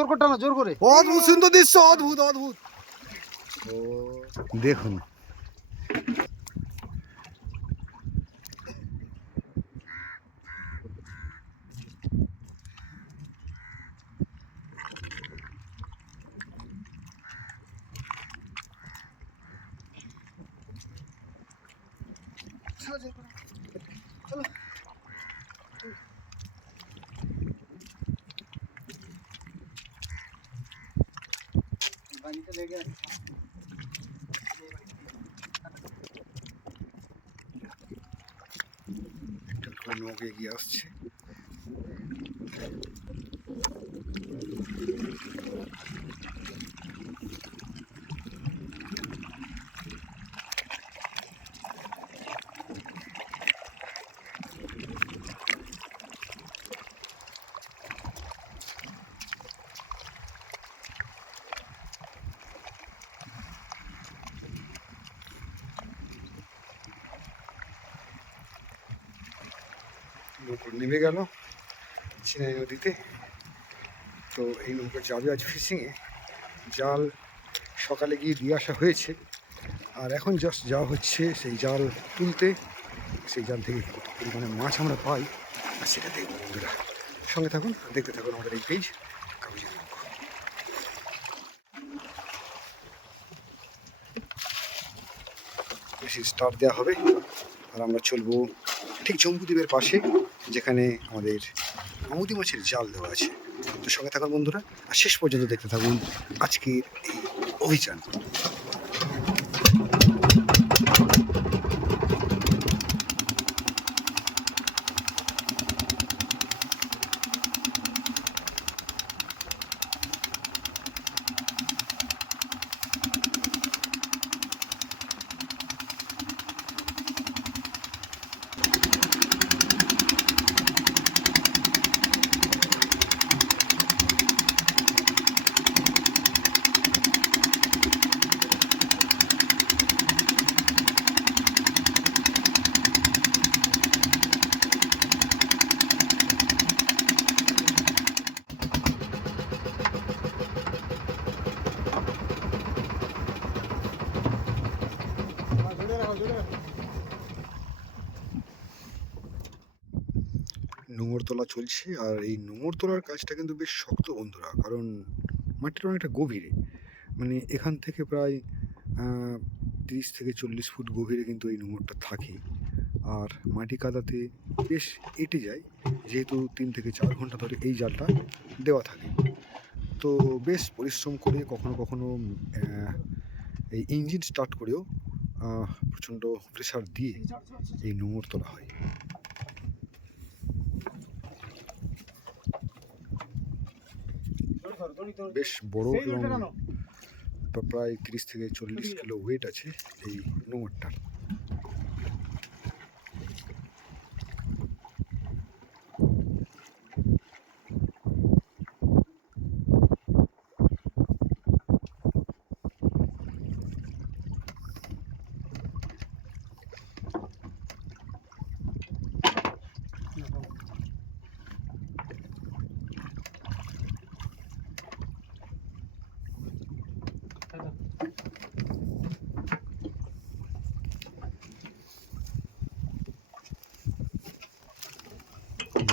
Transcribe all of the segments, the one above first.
জোর করে টানো, জোর করে। অদ্ভুত সুন্দর দৃশ্য, অদ্ভুত অদ্ভুত। ও দেখুন, পানিতে লেগে আছে। একটা নৌকা এগিয়ে আসছে। নৌকো নেমে গেল চিনাই নদীতে। তো এই নৌকা যাবে আজ ফিশিংয়ে। জাল সকালে গিয়ে দিয়ে আসা হয়েছে, আর এখন জাস্ট যাওয়া হচ্ছে সেই জাল তুলতে। সেই জাল থেকে কত পরিমাণে মাছ আমরা পাই আর সেটা দেখবো বন্ধুরা। সঙ্গে থাকুন, দেখতে থাকুন আমাদের এই পেজ কাগজের নৌকো। বেশি স্টার্ট দেওয়া হবে আর আমরা চলবো ঠিক জম্বুদ্বীপের পাশে, যেখানে আমাদের আমুদি মাছের জাল দেওয়া আছে। তো সঙ্গে থাকুন বন্ধুরা, আর শেষ পর্যন্ত দেখতে থাকুন আজকের এই অভিযান। নোঙর তোলা চলছে, আর এই নোঙর তোলার কাজটা কিন্তু বেশ শক্ত বন্ধুরা, কারণ মাটিটা অনেকটা গভীরে। মানে এখান থেকে প্রায় 30 থেকে 40 ফুট গভীরে কিন্তু এই নোঙরটা থাকে। আর মাটি কাদাতে বেশ এঁটে যায়, যেহেতু 3 থেকে 4 ঘন্টা ধরে এই জালটা দেওয়া থাকে। তো বেশ পরিশ্রম করে কখনো কখনো এই ইঞ্জিন স্টার্ট করেও প্রচণ্ড প্রেশার দিয়ে এই নোঙর তোলা হয়। বেশ বড় এবং প্রায় 30 থেকে 40 কিলো ওয়েট আছে এই নোঙরটার।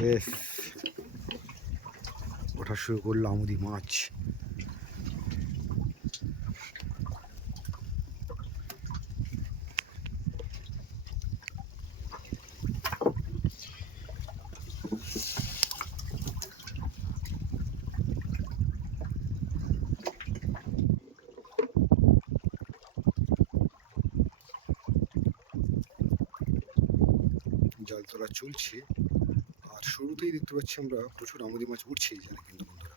বেশ ওঠা শুরু করলো আমুদি মাছ। জাল তোলা চলছে, আর শুরুতেই দেখতে পাচ্ছি আমরা প্রচুর আমুদি মাছ উঠছে এই জালে কিন্তু বন্ধুরা।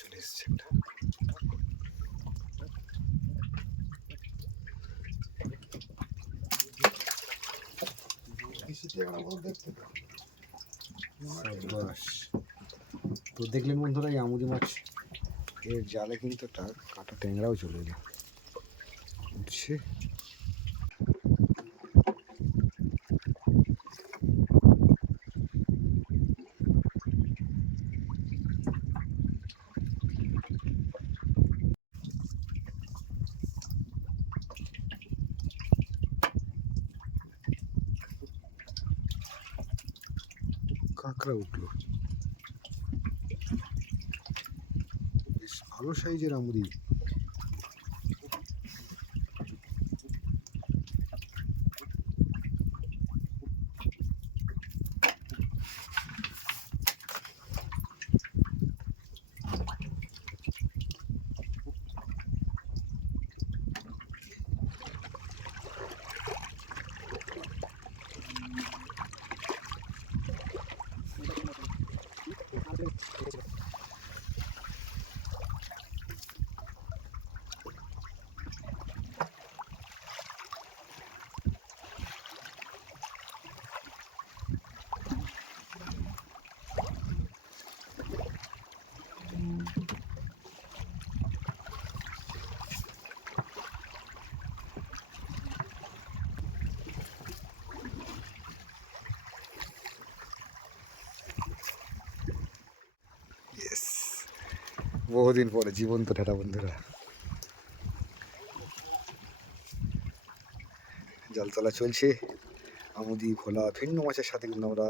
চলে এসছে একটা। সাবাস। তো দেখলেন বন্ধুরা, এই আমুদি মাছ এর জালে কিন্তু একটা কাটা ট্যাংরাও চলে এলো, উঠছে। কাঁকড়া উঠলো, বেশ ভালো সাইজের আমুদি। বহুদিন পরে জীবন্ত ঠেটা বন্ধুরা। জাল তোলা চলছে, আমুদি, ভোলা, ভিন্ন মাছের সাথে কিন্তু আমরা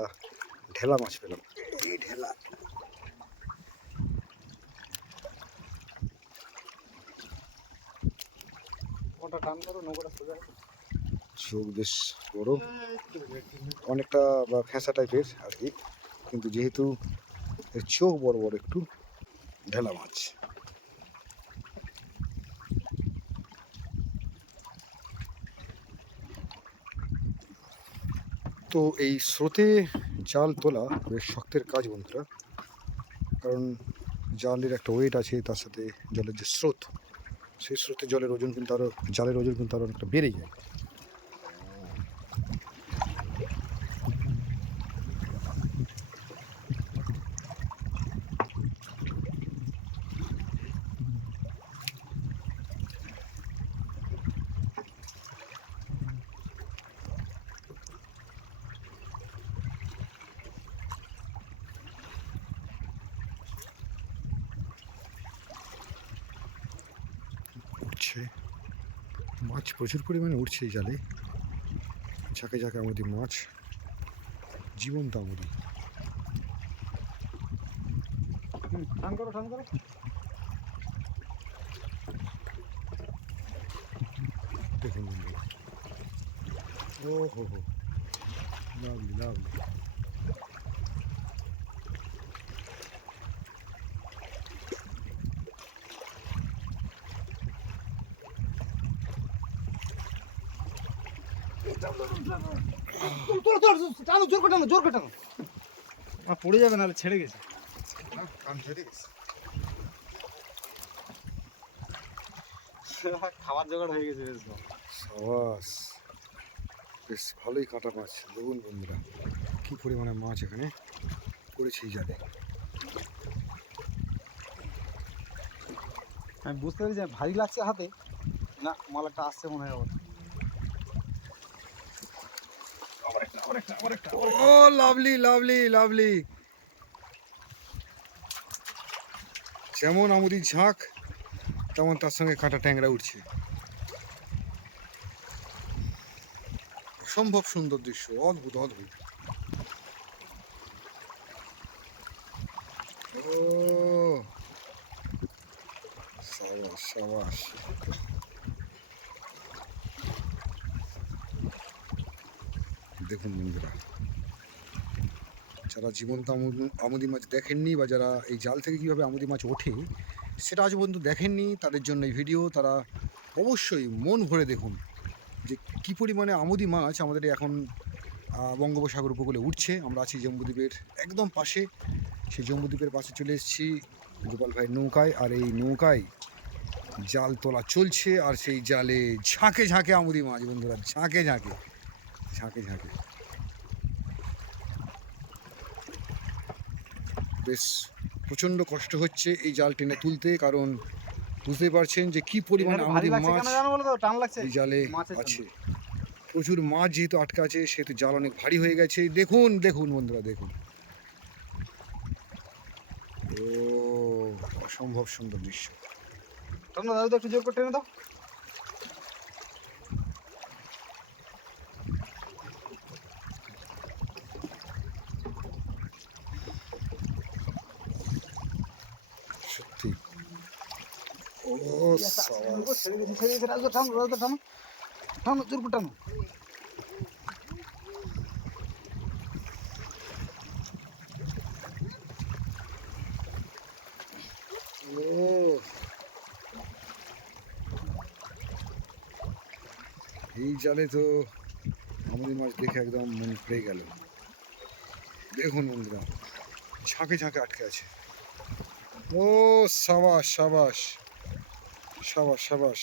ঢেলা মাছ পেলাম। এই ঢেলা চোখ বেশ বড়, অনেকটা ফ্যাঁসা টাইপের আর কি, কিন্তু যেহেতু এর চোখ বড় বড় একটু, ঢেলা মাছ। তো এই স্রোতে জাল তোলা বেশ শক্তের কাজ বন্ধুরা, কারণ জালের একটা ওয়েট আছে, তার সাথে জলের যে স্রোত, সেই স্রোতে জলের ওজন কিন্তু আরও, জালের ওজন কিন্তু আরও অনেকটা বেড়ে যায়। উঠছে মাছ, প্রচুর পরিমাণে উঠছে এই জালে, ঝাঁকে ঝাঁকে আমুদি মাছ, জীবন্ত আমুদি। টান করো, টান করো। দেখুন বন্ধুরা, ও হো হো, লাভলি লাভলি। টানো, জোর করে টানো, জোর করে টানো। পড়ে যাবে, নাহলে ছেড়ে গেছে। কান ছেড়ে গেছে। খাবার জোগাড় হয়ে গেছে বেশ। সাবাস, বেশ ভালোই কাটা মাছ। দেখুন বন্ধুরা, কী পরিমাণে মাছ এখানে পড়েছে এই জালে। আমি বুঝতে পারি যে ভারী লাগছে হাতে, না মাল একটা আসছে মনে হয়। ও লাভলি লাভলি লাভলি। যেমন আমুদির ঝাঁক, তেমন তার সঙ্গে কাঁটা ট্যাংরা উঠছে। অসম্ভব সুন্দর দৃশ্য, অদ্ভুত অদ্ভুত। ও সাবাস সাবাস। দেখুন বন্ধুরা, যারা জীবন্ত আমুদি মাছ দেখেননি, বা যারা এই জাল থেকে কীভাবে আমুদি মাছ ওঠে সেটা আজ পর্যন্ত দেখেননি, তাদের জন্য এই ভিডিও। তারা অবশ্যই মন ভরে দেখুন যে কী পরিমাণে আমুদি মাছ আমাদের এখন বঙ্গোপসাগর উপকূলে উঠছে। আমরা আছি জম্বুদ্বীপের একদম পাশে। সেই জম্বুদ্বীপের পাশে চলে এসেছি গোপাল ভাইয়ের নৌকায়, আর এই নৌকায় জাল তোলা চলছে, আর সেই জালে ঝাঁকে ঝাঁকে আমুদি মাছ বন্ধুরা, ঝাঁকে ঝাঁকে ঝাঁকে ঝাঁকে। বেশ প্রচণ্ড কষ্ট হচ্ছে এই জাল টেনে তুলতে, কারণ বুঝতেই পারছেন যে কি পরিমাণে আমুদি মাছ এই জালে আছে। প্রচুর মাছ যেহেতু আটকে আছে সেহেতু জাল অনেক ভারী হয়ে গেছে। দেখুন দেখুন বন্ধুরা, দেখুন, ও অসম্ভব সুন্দর দৃশ্য। দাদু একটু জোর করে টেনে দাও। সত্যি ও ছেড়ে দিয়েছে রাজু, টানো রাজু, টানো টানো, জোর করে টানো। এই জালে তো আমুদি মাছ দেখে একদম মন পড়ে গেল। দেখুন বন্ধুরা, ঝাঁকে ঝাঁকে আটকে আছে। ও সাবাস সাবাস সাবাস সাবাস,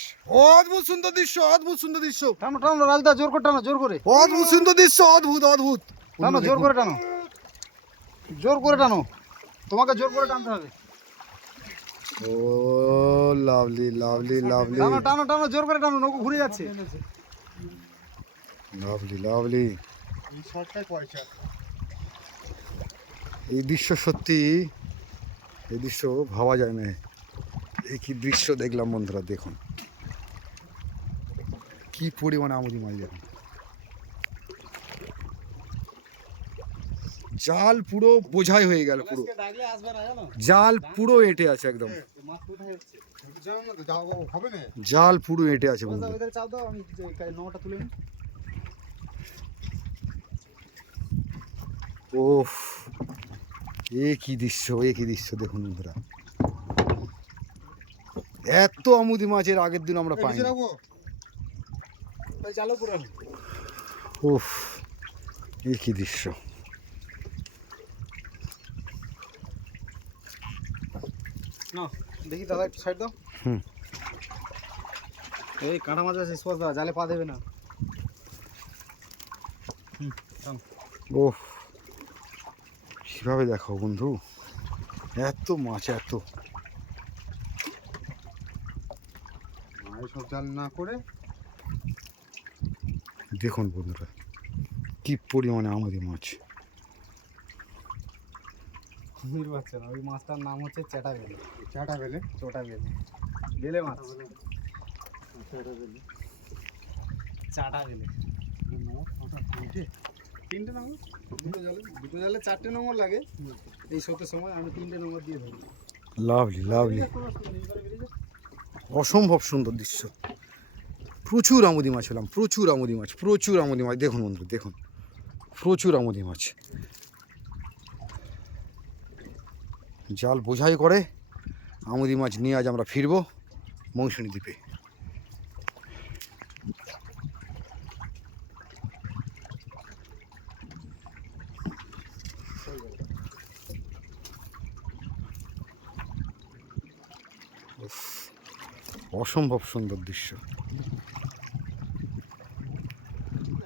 অদ্ভুত সুন্দর দৃশ্য, অদ্ভুত সুন্দর দৃশ্য। টানো টানো রাজদা, জোর করে টানো, জোর করে। অদ্ভুত সুন্দর দৃশ্য, অদ্ভুত অদ্ভুত। টানো, জোর করে টানো, জোর করে টানো, তোমাকে জোর করে টানতে হবে। ও লাভলি লাভলি লাভলি, টানো টানো টানো, জোর করে টানো, নৌকো ঘুরে যাচ্ছে। Lovely lovely. এই দৃশ্য সত্যি, এই দৃশ্য ভাবা যায় না। এই কি দৃশ্য দেখলাম বন্ধুরা, দেখুন কি পরিমাণে আমুদি মাছ। দেখুন জাল পুরো বোঝাই হয়ে গেল, পুরো জাল পুরো এঁটে আছে একদম, জাল পুরো এঁটে আছে বন্ধুরা। ওফ, এ কি দৃশ্য, এ কি দৃশ্য দেখুন বন্ধুরা। এত আমুদি মাছের আগের দিন আমরা পাই। ওফ, এ কি দৃশ্য। দেখি দাদা, একটু সাইড দাও। এই কাঁটা মাছ আছে, স্পর্শ দাও, জালে পা দেবে না। ওফ, কিভাবে দেখো বন্ধু, এত মাছ, এত সব জাল না করে দেখুন বন্ধুরা কি পরিমাণে আমুদি মাছ। বুঝতে পারছেন, ওই মাছটার নাম হচ্ছে চ্যাটা বেলে। চ্যাটা বেলে, চোটা বেলে, বেলে মাছ, চাটা বেলে। তিনটে নম্বর, দুটো জালে 4টে নম্বর লাগে। এই শোতের সময় আমি 3টে নম্বর দিয়ে ধরি। লাভলি লাভলি, অসম্ভব সুন্দর দৃশ্য। প্রচুর আমুদি মাছ পেলাম, প্রচুর আমুদি মাছ, প্রচুর আমুদি মাছ। দেখুন বন্ধু, দেখুন প্রচুর আমুদি মাছ। জাল বোঝাই করে আমুদি মাছ নিয়ে আজ আমরা ফিরব মৌসুনী দ্বীপে। অসম্ভব সুন্দর দৃশ্য।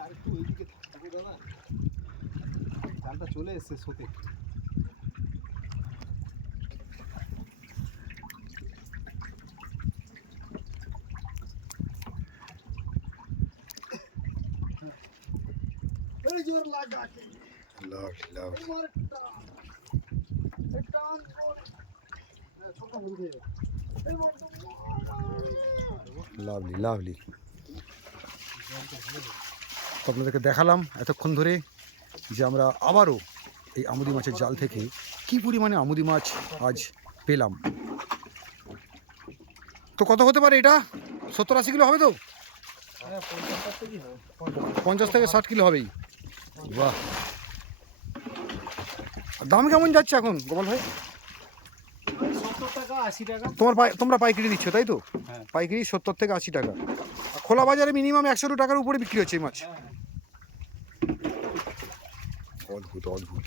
আরেকটু ওইদিকে থাকবো দাদা, জালটা চলে এসছে শোতে। জোর লাগা, লাভলি লাভলি লাভলি লাভলি। আপনাদেরকে দেখালাম এতক্ষণ ধরে যে আমরা আবারও এই আমুদি মাছের জাল থেকে কি পরিমাণে আমুদি মাছ আজ পেলাম। তো কত হতে পারে এটা? 70-80 কিলো হবে তো? 50 থেকে 60 কিলো হবেই। বাহ, দাম কেমন যাচ্ছে এখন গোপাল ভাই? 70 টাকা 80 টাকা। তোমরা পাইকারি দিচ্ছ তাই তো? হ্যাঁ। পাইকারি 70 থেকে 80 টাকা। খোলা বাজারে মিনিমাম 100 টাকার উপরে বিক্রি হচ্ছে এই মাছ। অদ্ভুত অদ্ভুত।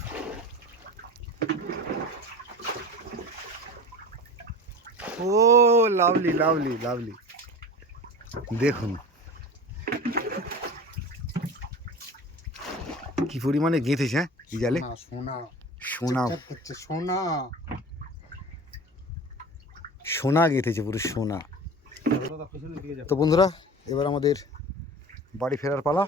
ও লাভলি লাভলি লাভলি, দেখুন কি পরিমাণে গেঁথেছে। হ্যাঁ এই জালে সোনা সোনা সোনা সোনা গেঁথেছে, পুরো সোনা। তো বন্ধুরা এবার আমাদের বাড়ি ফেরার পালা।